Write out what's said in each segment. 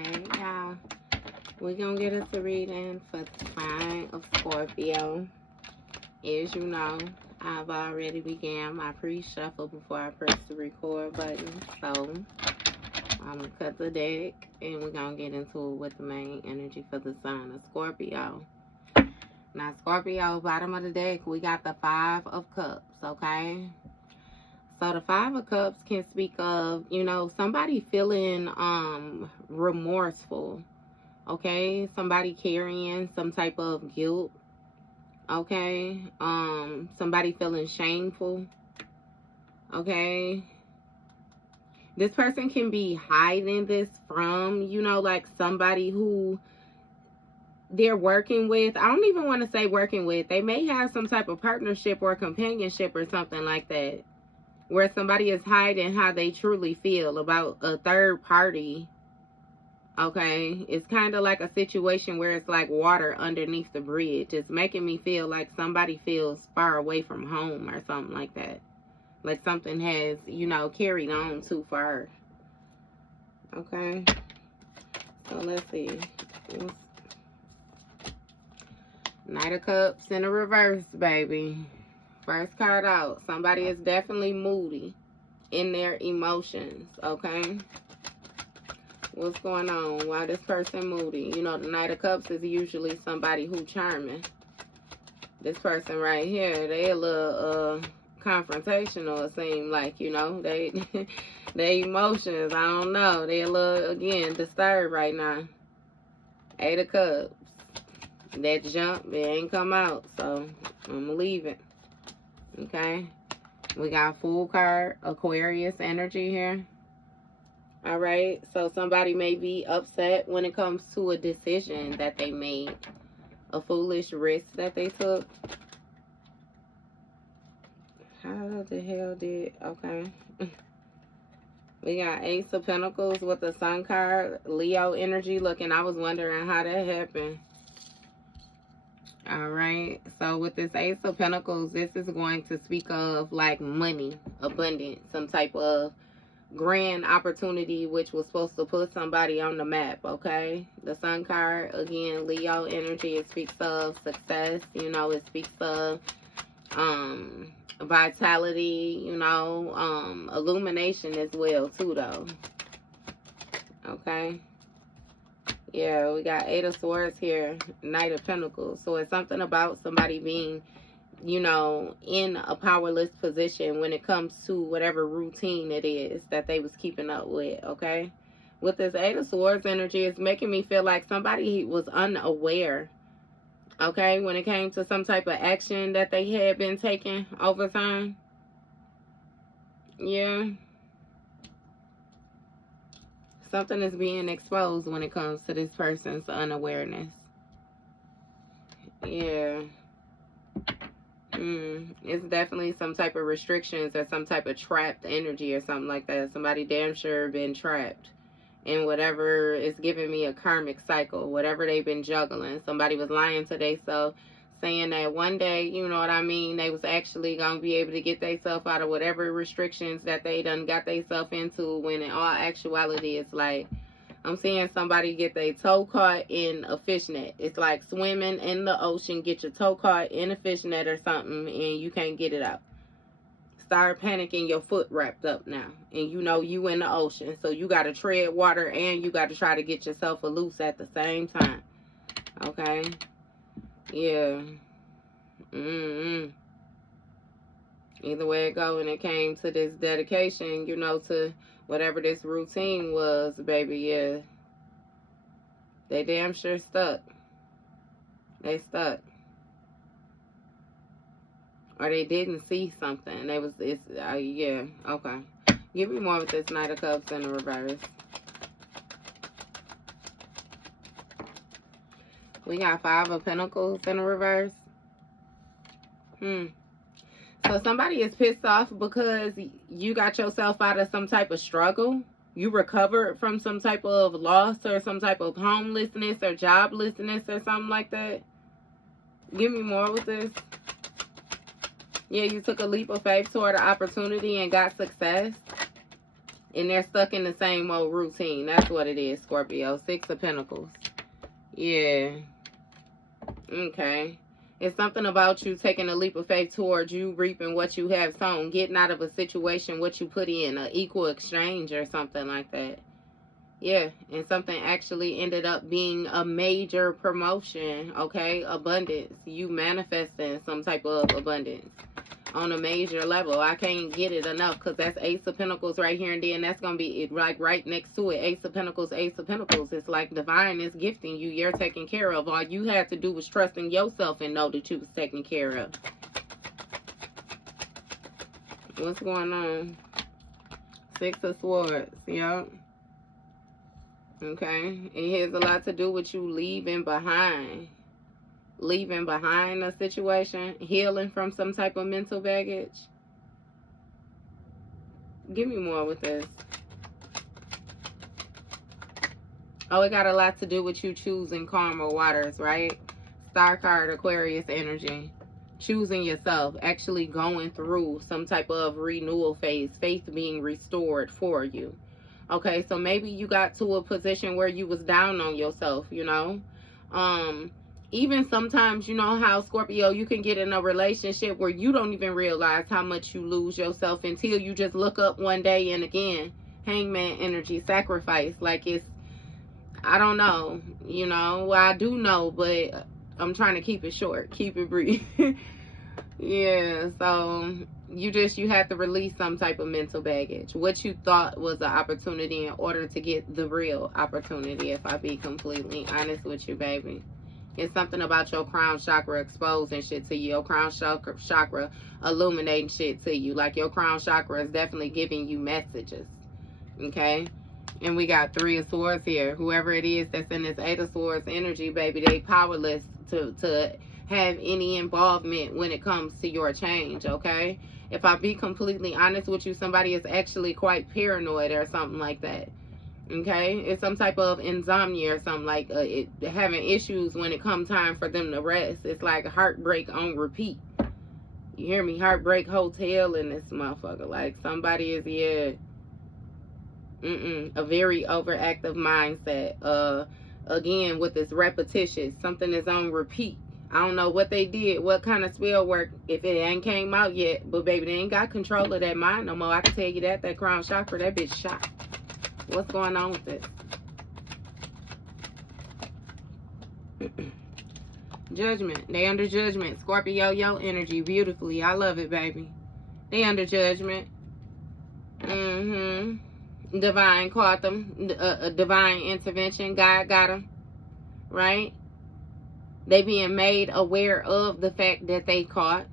Alright, y'all. We're going to get us a reading for the sign of Scorpio. As you know, I've already began my pre-shuffle before I press the record button. So, I'm going to cut the deck and we're going to get into it with the main energy for the sign of Scorpio. Now, Scorpio, bottom of the deck, we got the Five of Cups, okay? So the Five of Cups can speak of, you know, somebody feeling remorseful, okay? Somebody carrying some type of guilt, okay? Somebody feeling shameful, okay? This person can be hiding this from, you know, like somebody who they're working with. I don't even want to say working with. They may have some type of partnership or companionship or something like that, where somebody is hiding how they truly feel about a third party, okay? It's kind of like a situation where it's like water underneath the bridge. It's making me feel like somebody feels far away from home or something like that. Like something has, you know, carried on too far. Okay? So let's see. Knight of Cups in a reverse, baby. First card out. Somebody is definitely moody in their emotions, okay? What's going on? Why this person moody? You know, the Knight of Cups is usually somebody who charming. This person right here, they a little confrontational, it seems like, you know. They emotions, I don't know. They a little, again, disturbed right now. Eight of Cups. That jump, it ain't come out, so I'm gonna leave it. Okay, we got full card Aquarius energy here. All right, so somebody may be upset when it comes to a decision that they made, a foolish risk that they took. How the hell did, okay. We got Ace of Pentacles with the Sun card, Leo energy looking. I was wondering how that happened. All right, so with this Ace of Pentacles, this is going to speak of like money, abundance, some type of grand opportunity which was supposed to put somebody on the map, okay? The Sun card, again, Leo energy, it speaks of success, you know, it speaks of vitality, you know, illumination as well too, though. Okay? Yeah, we got Eight of Swords here, Knight of Pentacles. So it's something about somebody being, you know, in a powerless position when it comes to whatever routine it is that they was keeping up with, okay? With this Eight of Swords energy, it's making me feel like somebody was unaware, okay, when it came to some type of action that they had been taking over time. Yeah. Something is being exposed when it comes to this person's unawareness. Yeah. It's definitely some type of restrictions or some type of trapped energy or something like that. Somebody damn sure been trapped in whatever is giving me a karmic cycle, whatever they've been juggling. Somebody was lying to themselves, saying that one day, you know what I mean, they was actually going to be able to get themselves out of whatever restrictions that they done got themselves into, when in all actuality, it's like, I'm seeing somebody get their toe caught in a fishnet. It's like swimming in the ocean, get your toe caught in a fishnet or something, and you can't get it out. Start panicking, your foot wrapped up now. And you know you in the ocean, so you got to tread water and you got to try to get yourself loose at the same time. Okay? Yeah. Either way it go, when it came to this dedication, you know, to whatever this routine was, baby, yeah. They damn sure stuck. They stuck. Or they didn't see something. Yeah, okay. Give me more with this Knight of Cups in the reverse. We got Five of Pentacles in the reverse. So somebody is pissed off because you got yourself out of some type of struggle. You recovered from some type of loss or some type of homelessness or joblessness or something like that. Give me more with this. Yeah, you took a leap of faith toward an opportunity and got success. And they're stuck in the same old routine. That's what it is, Scorpio. 6 of Pentacles. Yeah. Okay. It's something about you taking a leap of faith towards you reaping what you have sown. Getting out of a situation what you put in. An equal exchange or something like that. Yeah. And something actually ended up being a major promotion. Okay. Abundance. You manifesting some type of abundance on a major level. I can't get it enough because that's Ace of Pentacles right here, and then that's going to be like right next to it. Ace of Pentacles, Ace of Pentacles. It's like divine is gifting you. You're taken care of. All you had to do was trust in yourself and know that you was taken care of. What's going on? 6 of Swords. Yep. Okay. It has a lot to do with you leaving behind. Leaving behind a situation, healing from some type of mental baggage. Give me more with this. Oh, it got a lot to do with you choosing calmer waters, right? Star card, Aquarius energy. Choosing yourself, actually going through some type of renewal phase, faith being restored for you. Okay, so maybe you got to a position where you was down on yourself, you know? Even sometimes, you know how, Scorpio, you can get in a relationship where you don't even realize how much you lose yourself until you just look up one day and again, Hangman energy, sacrifice. Like it's, I don't know, you know, well, I do know, but I'm trying to keep it short, keep it brief. Yeah, so you have to release some type of mental baggage. What you thought was an opportunity in order to get the real opportunity, if I be completely honest with you, baby. It's something about your crown chakra exposing shit to you. Your crown chakra illuminating shit to you. Like your crown chakra is definitely giving you messages. Okay? And we got 3 of Swords here. Whoever it is that's in this 8 of Swords energy, baby, they powerless to have any involvement when it comes to your change, okay? If I be completely honest with you, somebody is actually quite paranoid or something like that. Okay, it's some type of insomnia or something, like having issues when it comes time for them to rest. It's like heartbreak on repeat. You hear me? Heartbreak hotel in this motherfucker. Like somebody is, yeah, a very overactive mindset. Again, with this repetition, something is on repeat. I don't know what they did, what kind of spell work, if it ain't came out yet, but baby, they ain't got control of that mind no more. I can tell you that crown chakra, that bitch shot. What's going on with it? Judgment. They under judgment. Scorpio, yo energy. Beautifully. I love it, baby. They under judgment. Divine caught them. Divine intervention. God got them. Right? They being made aware of the fact that they caught.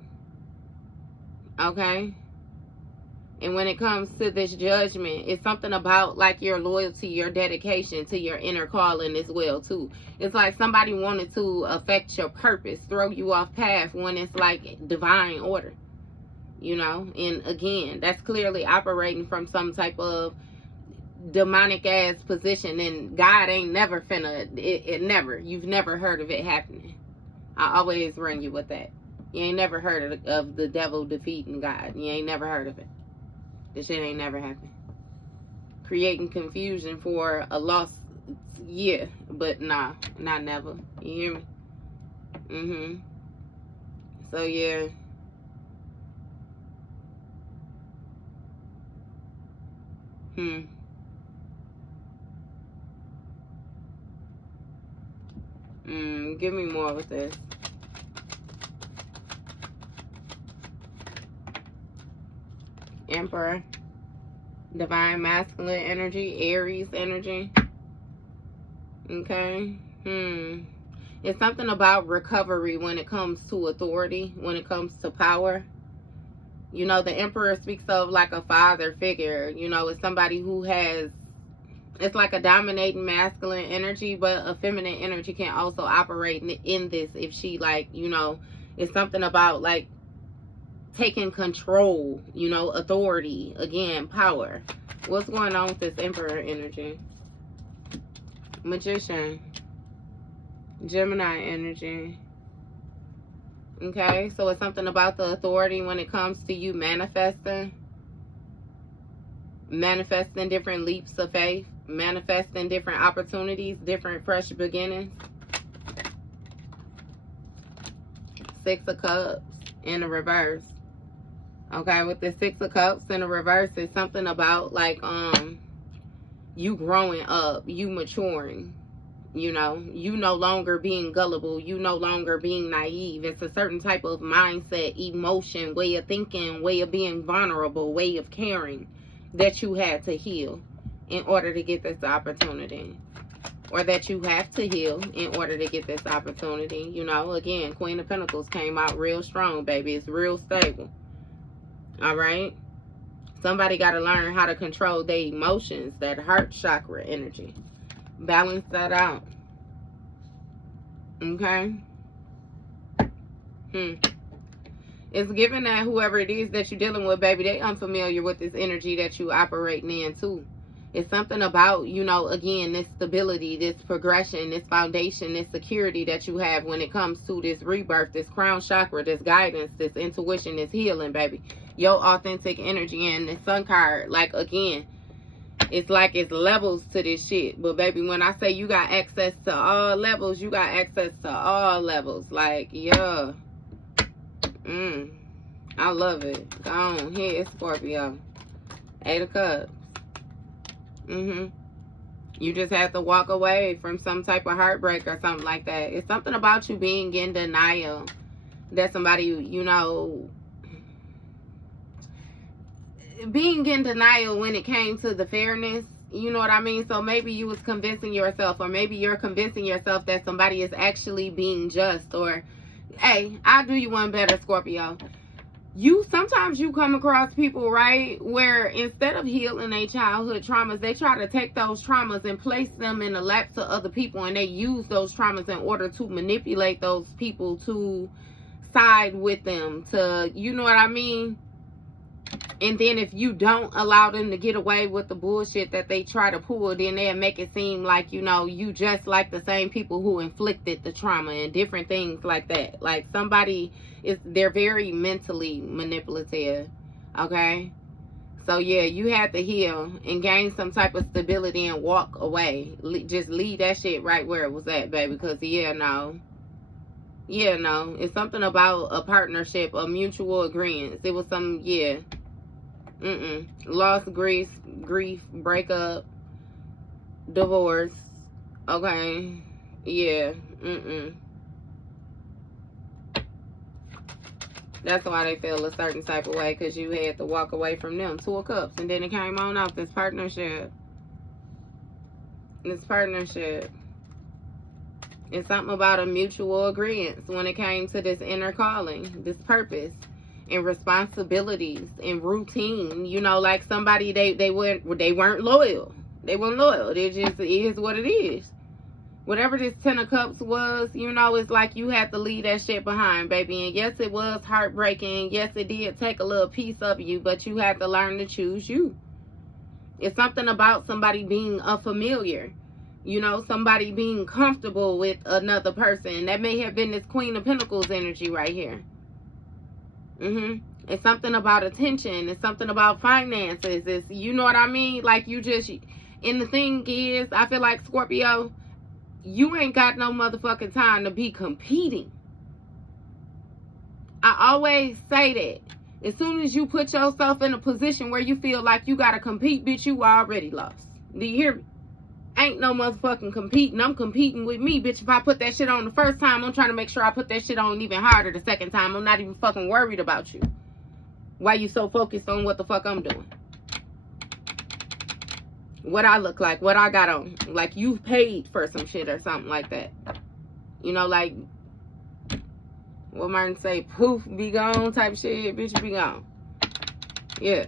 Okay? And when it comes to this judgment, it's something about like your loyalty, your dedication to your inner calling as well too. It's like somebody wanted to affect your purpose, throw you off path when it's like divine order, you know. And again, that's clearly operating from some type of demonic ass position, and God ain't never finna, it never, you've never heard of it happening. I always run you with that. You ain't never heard of the devil defeating God. You ain't never heard of it. This shit ain't never happened. Creating confusion for a lost, yeah, but nah, not never. You hear me? So yeah. Give me more with this. Emperor. Divine masculine energy. Aries energy. Okay. It's something about recovery when it comes to authority, when it comes to power. You know, the Emperor speaks of like a father figure. You know, it's somebody who has, it's like a dominating masculine energy, but a feminine energy can also operate in this if she, like, you know, it's something about like taking control, you know, authority, again, power. What's going on with this Emperor energy? Magician. Gemini energy. Okay, so it's something about the authority when it comes to you manifesting. Manifesting different leaps of faith. Manifesting different opportunities, different fresh beginnings. 6 of Cups in the reverse. Okay, with the 6 of Cups in the reverse, it's something about like you growing up, you maturing. You know, you no longer being gullible, you no longer being naive. It's a certain type of mindset, emotion, way of thinking, way of being vulnerable, way of caring that you had to heal in order to get this opportunity. Or that you have to heal in order to get this opportunity. You know, again, Queen of Pentacles came out real strong, baby. It's real stable. All right? Somebody got to learn how to control their emotions, that heart chakra energy. Balance that out. Okay? It's given that whoever it is that you're dealing with, baby, they unfamiliar with this energy that you operating in too. It's something about, you know, again, this stability, this progression, this foundation, this security that you have when it comes to this rebirth, this crown chakra, this guidance, this intuition, this healing, baby. Your authentic energy and the sun card, like, again, it's like it's levels to this shit. But, baby, when I say you got access to all levels, you got access to all levels. Like, yeah. I love it. Go on. Here is Scorpio. 8 of Cups. You just have to walk away from some type of heartbreak or something like that. It's something about you being in denial that somebody, you know, being in denial when it came to the fairness. You know what I mean? So maybe you was convincing yourself, or maybe you're convincing yourself that somebody is actually being just. Or, hey, I'll do you one better, Scorpio. Sometimes you come across people, right, where instead of healing their childhood traumas, they try to take those traumas and place them in the laps of other people, and they use those traumas in order to manipulate those people to side with them, to, you know what I mean? And then if you don't allow them to get away with the bullshit that they try to pull, then they'll make it seem like, you know, you just like the same people who inflicted the trauma and different things like that. Like somebody they're very mentally manipulative. Okay? So yeah, you have to heal and gain some type of stability and walk away. Just leave that shit right where it was at, baby. Because yeah, no. It's something about a partnership, a mutual agreement. It was some, yeah. Loss, grief, breakup, divorce. Okay. Yeah. That's why they feel a certain type of way, because you had to walk away from them. 2 of Cups. And then it came on off this partnership. It's something about a mutual agreement when it came to this inner calling, this purpose, and responsibilities and routine. You know, like somebody, they weren't loyal. They weren't loyal. It just is what it is. Whatever this 10 of Cups was, you know, it's like you had to leave that shit behind, baby. And yes, it was heartbreaking. Yes, it did take a little piece of you, but you had to learn to choose you. It's something about somebody being a familiar. You know, somebody being comfortable with another person. That may have been this Queen of Pentacles energy right here. It's something about attention. It's something about finances. It's, you know what I mean? Like you just, and the thing is, I feel like Scorpio, you ain't got no motherfucking time to be competing. I always say that. As soon as you put yourself in a position where you feel like you gotta compete, bitch, you already lost. Do you hear me? Ain't no motherfucking competing. I'm competing with me, bitch. If I put that shit on the first time, I'm trying to make sure I put that shit on even harder the second time. I'm not even fucking worried about you. Why you so focused on what the fuck I'm doing? What I look like, what I got on. Like you paid for some shit or something like that. You know, like what Martin say, poof, be gone type shit, bitch, be gone. Yeah.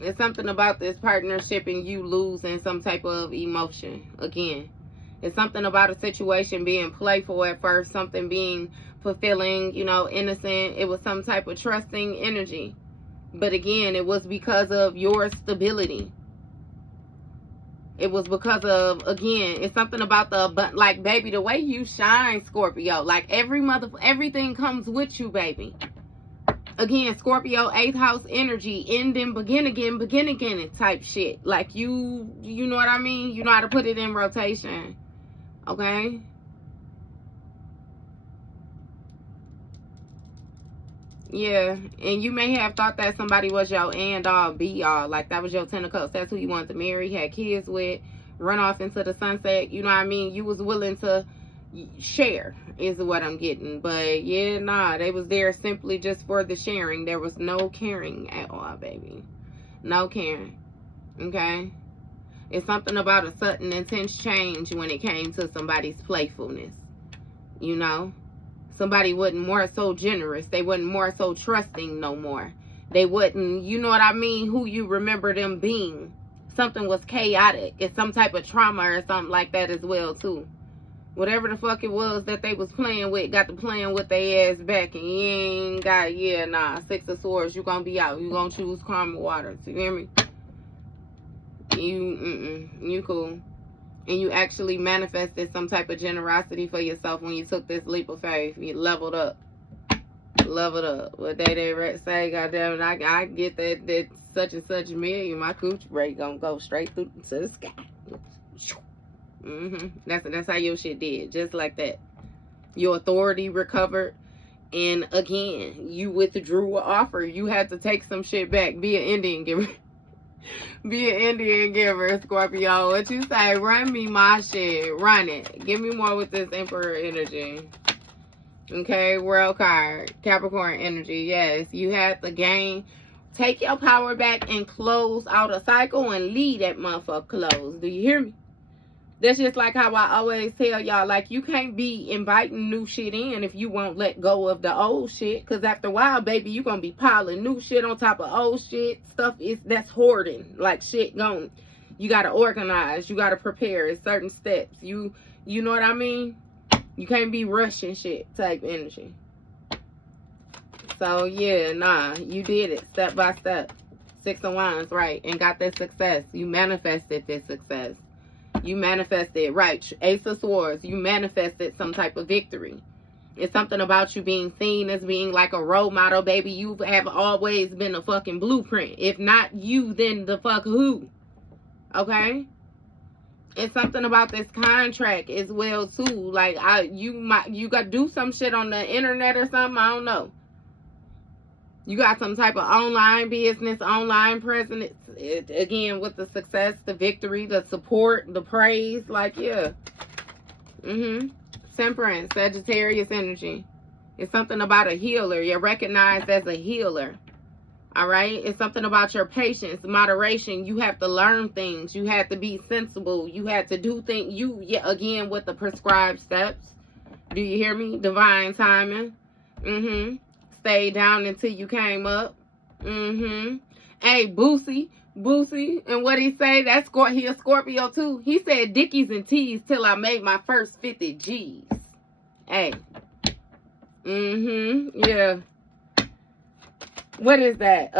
It's something about this partnership and you losing some type of emotion. Again, it's something about a situation being playful at first, something being fulfilling, you know, innocent. It was some type of trusting energy. But again, it was because of your stability. It was because of, again, it's something about like, baby, the way you shine, Scorpio. Like everything comes with you, baby. Again, Scorpio, 8th house energy, ending, begin again type shit. Like you know what I mean? You know how to put it in rotation. Okay? Yeah, and you may have thought that somebody was your end all be all. Like that was your 10 of cups. That's who you wanted to marry, had kids with, run off into the sunset. You know what I mean? You was willing to share is what I'm getting. But yeah, nah, they was there simply just for the sharing. There was no caring at all, baby. No caring. Okay? It's something about a sudden intense change when it came to somebody's playfulness. You know? Somebody wasn't more so generous. They wasn't more so trusting no more. They wouldn't, you know what I mean, who you remember them being. Something was chaotic. It's some type of trauma or something like that as well, too. Whatever the fuck it was that they was playing with, got to playing with their ass back. And you ain't got, yeah, nah, 6 of Swords, you gonna be out. You gonna choose calmer waters. You hear me? You cool. And you actually manifested some type of generosity for yourself when you took this leap of faith. You leveled up. Leveled up. What they say, goddamn it, I get that such and such million, my cooch rate gonna go straight through to the sky. That's how your shit did. Just like that. Your authority recovered. And again, you withdrew an offer. You had to take some shit back. Be an Indian giver. Be an Indian giver, Scorpio. What you say? Run me my shit. Run it. Give me more with this Emperor energy. Okay, World card. Capricorn energy. Yes, you had to gain. Take your power back and close out a cycle and leave that motherfucker closed. Do you hear me? That's just like how I always tell y'all, like, you can't be inviting new shit in if you won't let go of the old shit. Because after a while, baby, you're going to be piling new shit on top of old shit. That's hoarding. Like, shit going. You got to organize. You got to prepare. It's certain steps. You know what I mean? You can't be rushing shit type energy. So, yeah, nah, you did it step by step. 6 of Wands, right, and got that success. You manifested this success. You manifested, right, Ace of Swords, you manifested some type of victory. It's something about you being seen as being like a role model, baby. You have always been a fucking blueprint. If not you, then the fuck who? Okay? It's something about this contract as well, too. Like, you got to do some shit on the internet or something, I don't know. You got some type of online business, online presence. Again, with the success, the victory, the support, the praise. Like, yeah. Temperance, Sagittarius energy. It's something about a healer. You're recognized as a healer. All right? It's something about your patience, moderation. You have to learn things. You have to be sensible. You have to do things. Again, with the prescribed steps. Do you hear me? Divine timing. Stay down until you came up. Hey, Boosie, and what he say? He a Scorpio too. He said Dickies and tees till I made my first 50 G's. Hey. Yeah. What is that?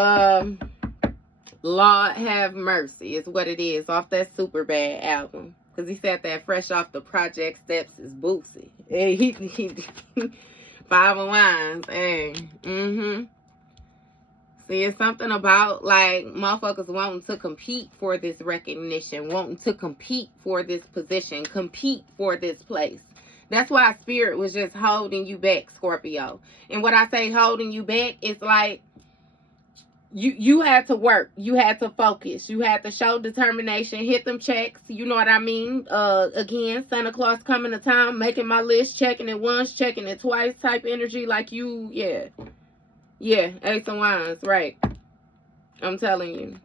Lord Have Mercy is what it is, off that Superbad album. Because he said that fresh off the project steps is Boosie. Hey, he 5 of Wands. Hey. See, it's something about, like, motherfuckers wanting to compete for this recognition, wanting to compete for this position, compete for this place. That's why Spirit was just holding you back, Scorpio. And what I say holding you back is like, you had to work. You had to focus. You had to show determination, hit them checks. You know what I mean? Again, Santa Claus coming to town, making my list, checking it once, checking it twice type energy. Like you, yeah. Yeah, Ace of Wands, right. I'm telling you.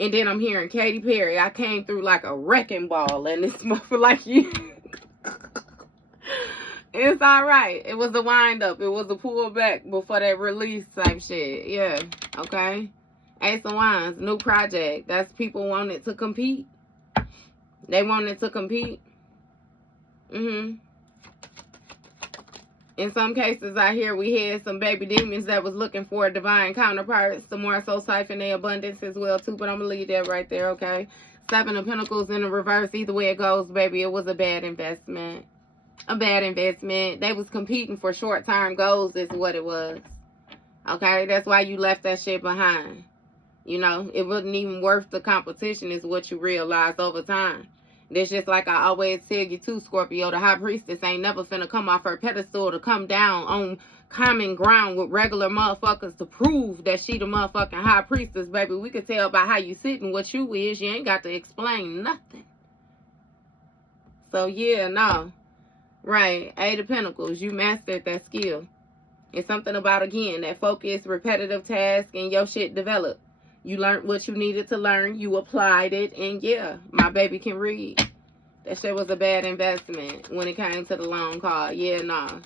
And then I'm hearing Katy Perry. I came through like a wrecking ball and this motherfucker like you. It's alright. It was a wind up. It was a pull back before that release type shit. Yeah. Okay. Ace of Wands, new project. That's people wanted to compete. They wanted to compete. In some cases, I hear we had some baby demons that was looking for a divine counterpart. Some more so siphon their abundance as well, too. But I'm going to leave that right there, okay? 7 of Pentacles in the reverse. Either way it goes, baby, it was a bad investment. A bad investment. They was competing for short-term goals is what it was. Okay? That's why you left that shit behind. You know, it wasn't even worth the competition is what you realize over time. That's just like I always tell you too, Scorpio, the high priestess ain't never finna come off her pedestal to come down on common ground with regular motherfuckers to prove that she the motherfucking high priestess, baby. We can tell by how you sit and what you is. You ain't got to explain nothing. So, yeah, no. Right. Eight of Pentacles. You mastered that skill. It's something about, again, that focus, repetitive task, and your shit developed. You learned what you needed to learn. You applied it. And, yeah, my baby can read. That shit was a bad investment when it came to the loan card. Yeah, nah.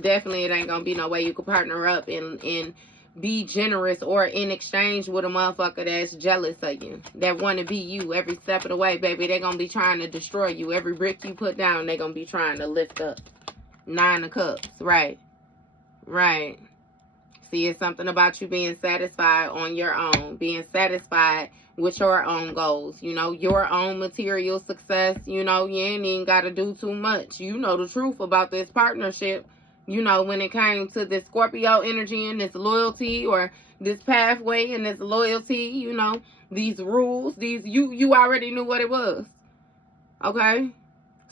Definitely it ain't going to be no way you can partner up and be generous or in exchange with a motherfucker that's jealous of you. That want to be you every step of the way, baby. They're going to be trying to destroy you. Every brick you put down, they're going to be trying to lift up. Nine of Cups. Right. Right. See, it's something about you being satisfied on your own. Being satisfied with your own goals. You know, your own material success. You know, you ain't even got to do too much. You know the truth about this partnership. You know, when it came to this Scorpio energy and this loyalty or this pathway and this loyalty, you know, these rules, you already knew what it was. Okay?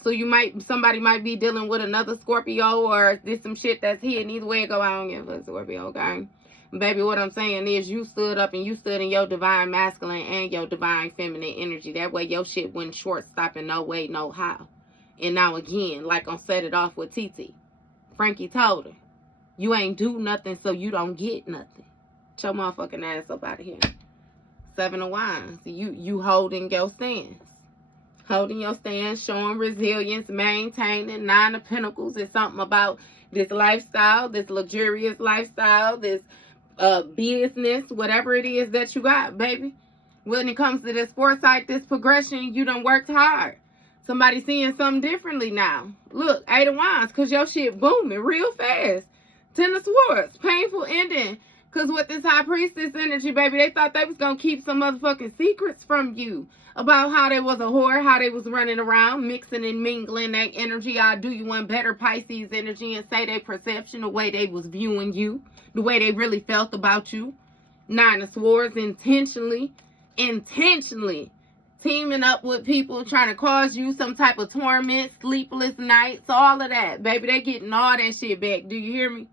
So somebody might be dealing with another Scorpio or there's some shit that's hidden. Either way it go, I don't give a Scorpio, okay? Baby, what I'm saying is you stood up and you stood in your divine masculine and your divine feminine energy. That way your shit wouldn't short stop in no way, no how. And now again, like on Set It Off with TT. Frankie told her, you ain't do nothing so you don't get nothing. Get your motherfucking ass up out of here. Seven of Wands. You holding your stance. Holding your stance, showing resilience, maintaining. Nine of Pentacles is something about this lifestyle, this luxurious lifestyle, this business, whatever it is that you got, baby. When it comes to this foresight, this progression, you done worked hard. Somebody seeing something differently now. Look, Eight of Wands, because your shit booming real fast. Ten of Swords, painful ending. Because with this high priestess energy, baby, they thought they was going to keep some motherfucking secrets from you. About how they was a whore, how they was running around, mixing and mingling that energy. I'll do you one better, Pisces energy, and say their perception, the way they was viewing you, the way they really felt about you. Nine of Swords, intentionally teaming up with people trying to cause you some type of torment, sleepless nights, all of that. Baby, they getting all that shit back. Do you hear me?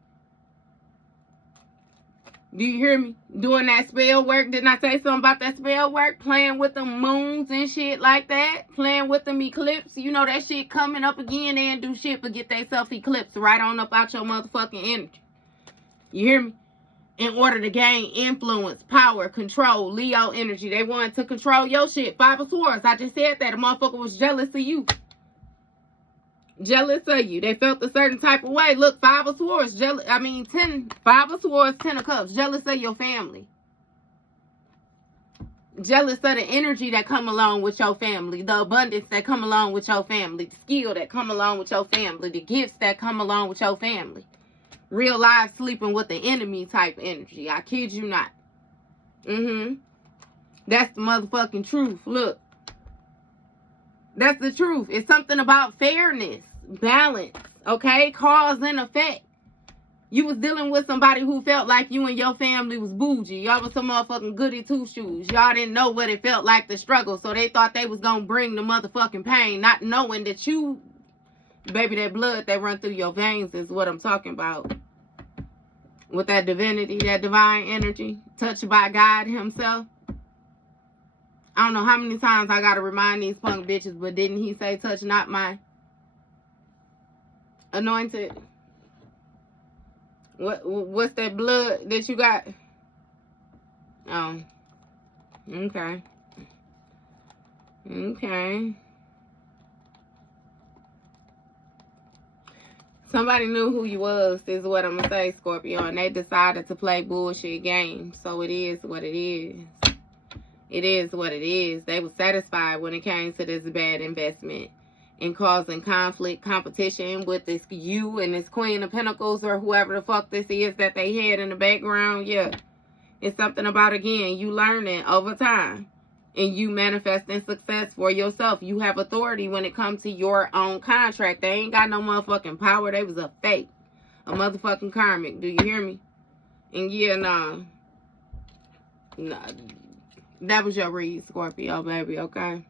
Do you hear me? Doing that spell work. Didn't I say something about that spell work? Playing with the moons and shit like that. Playing with them eclipse. You know that shit coming up again. They ain't do shit but get they self eclipse right on up out your motherfucking energy. You hear me? In order to gain influence, power, control, Leo energy. They wanted to control your shit. Five of Swords. I just said that. A motherfucker was jealous of you. Jealous of you. They felt a certain type of way. Look, Five of Swords. Five of Swords, Ten of Cups. Jealous of your family. Jealous of the energy that come along with your family. The abundance that come along with your family. The skill that come along with your family. The gifts that come along with your family. Real life sleeping with the enemy type energy. I kid you not. That's the motherfucking truth. Look. That's the truth. It's something about fairness, balance, okay? Cause and effect. You was dealing with somebody who felt like you and your family was bougie. Y'all was some motherfucking goody two-shoes. Y'all didn't know what it felt like to struggle, so they thought they was gonna bring the motherfucking pain, not knowing that you, baby, that blood that run through your veins is what I'm talking about. With that divinity, that divine energy, touched by God himself. I don't know how many times I gotta remind these punk bitches, but didn't he say, touch not my anointed? What's that blood that you got? Oh. Okay. Okay. Somebody knew who you was, is what I'm gonna say, Scorpio, and they decided to play bullshit games. So it is what it is. It is what it is. They were satisfied when it came to this bad investment and causing conflict, competition with this you and this Queen of Pentacles or whoever the fuck this is that they had in the background. Yeah. It's something about, again, you learning over time and you manifesting success for yourself. You have authority when it comes to your own contract. They ain't got no motherfucking power. They was a fake. A motherfucking karmic. Do you hear me? And yeah, nah. Nah. That was your read, Scorpio, baby, okay?